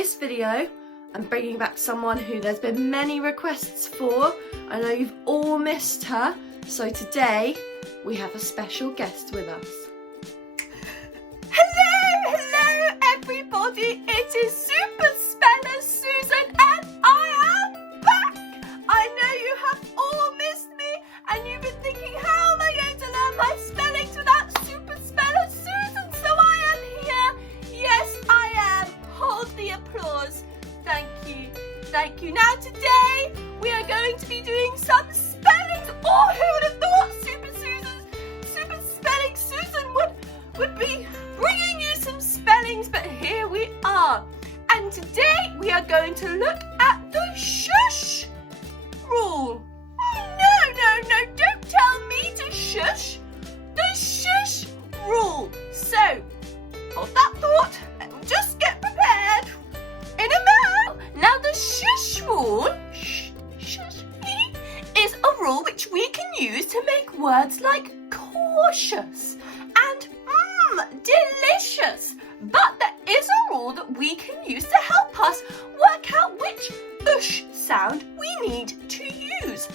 this video, I'm bringing back someone who there's been many requests for. I know you've all missed her, so today we have a special guest with us. Hello everybody, it is Super Speller Susan and I am back! I know you have all missed me and you've been thinking, how am I going to learn my spellings without Super Speller Susan? So I am here. Yes, I am. Hold the applause. Thank you. Thank you. Now today we are going to be doing some spellings. Oh, who would have thought Super Spelling Susan would be bringing you some spellings, but here we are. And today we are going to look at the shush rule. No, don't tell me to shush. The shush rule. So, hold that thought and just get prepared. In a moment. Now the shush rule, is a rule which we can use to make words like cautious and delicious. But there is a rule that we can use to help us work out which ush sound we need to use.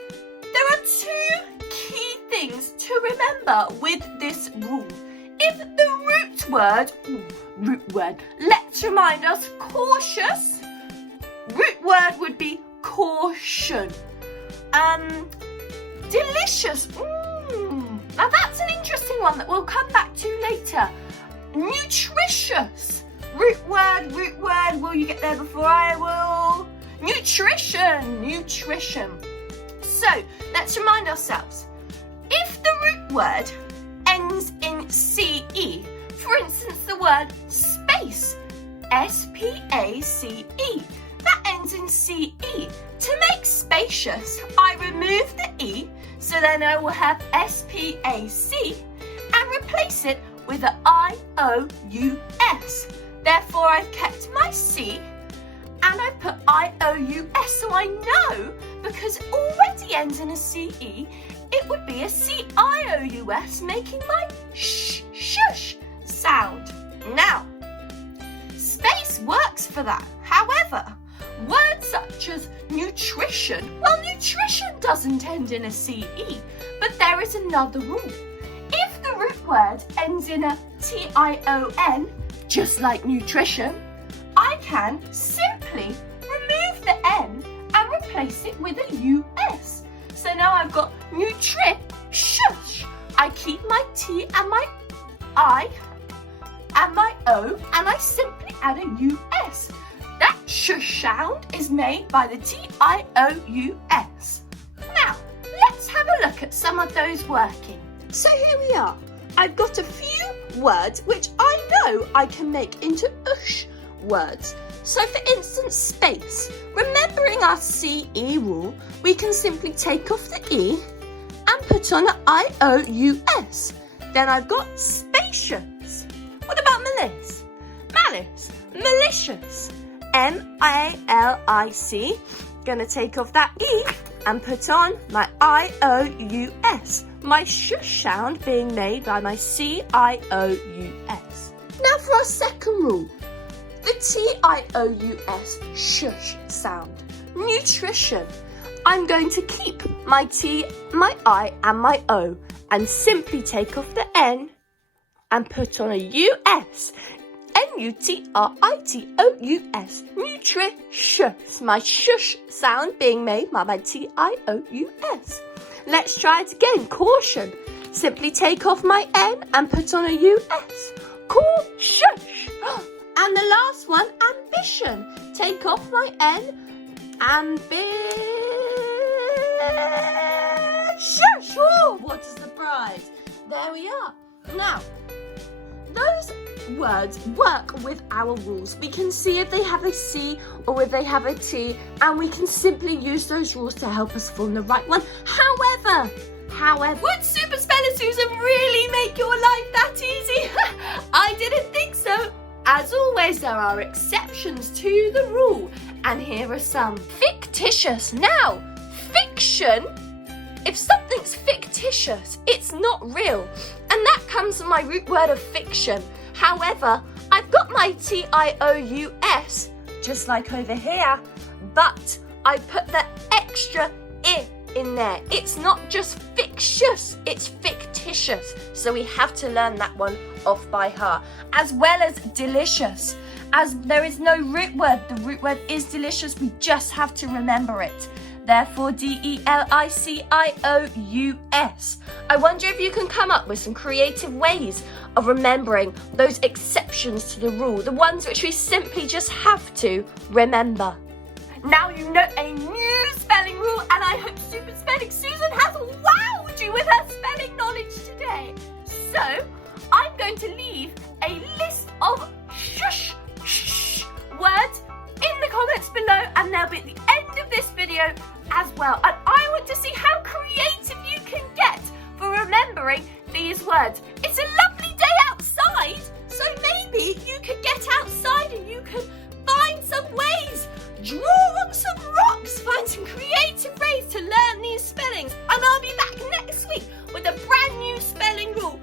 There are two key things to remember with this rule. If the root word, let's remind us, cautious, root word would be caution. Delicious, now that's an interesting one that we'll come back to later. Nutritious, root word, will you get there before I will? Nutrition. So, let's remind ourselves, if the root word ends in CE, for instance the word space, S-P-A-C-E, that ends in C-E. To make spacious, I remove the E, so then I will have S-P-A-C and replace it with an I-O-U-S. Therefore, I've kept my C and I've put I-O-U-S, so I know because it already ends in a C-E, it would be a C-I-O-U-S, making my shush sound. Now, space works for that. However, words such as nutrition, well, nutrition doesn't end in a CE, but there is another rule. If the root word ends in a T-I-O-N, just like nutrition, I can simply remove the N and replace it with a U-S. So now I've got nutritious. I keep my T and my I and my O and I simply add a U-S. That shush sound is made by the T-I-O-U-S. Now, let's have a look at some of those working. So here we are. I've got a few words which I know I can make into ush words. So for instance, space. Remembering our CE rule, we can simply take off the E and put on an I-O-U-S. Then I've got spacious. What about malice? Malicious. M-A-L-I-C. Gonna take off that E and put on my I-O-U-S. My shush sound being made by my C-I-O-U-S. Now for our second rule. The T-I-O-U-S shush sound. Nutrition. I'm going to keep my T, my I and my O and simply take off the N and put on a U-S. N-U-T-R-I-T-O-U-S. Nutritious. My shush sound being made by my T-I-O-U-S. Let's try it again. Caution. Simply take off my N and put on a U-S. Cautious. And the last one, ambition. Take off my N, ambitious. Oh, what a surprise. There we are. Now, those words work with our rules. We can see if they have a C or if they have a T, and we can simply use those rules to help us form the right one. However, would Super Speller Susan really make your life that easy? I didn't think so. As always, there are exceptions to the rule, and here are some. Fictitious. Now, fiction, if something's fictitious, it's not real, and that comes from my root word of fiction. However, I've got my T-I-O-U-S S, just like over here, but I put the extra I in there. It's not just fictitious, it's fictitious. So we have to learn that one off by heart. As well as delicious. As there is no root word, the root word is delicious, we just have to remember it. Therefore, delicious. I wonder if you can come up with some creative ways of remembering those exceptions to the rule, the ones which we simply just have to remember. Now you know a new spelling rule, and I hope Super Spelling Susan has wowed you with her spelling knowledge today. So, I'm going to leave a list of shush words in the comments below, and they'll be at the end of this video as well. And I want to see how creative you can get for remembering these words. It's a lovely day outside, so maybe you can get outside and you can find some ways, draw on some rocks, find some creative ways to learn these spellings. And I'll be back next week with a brand new spelling rule.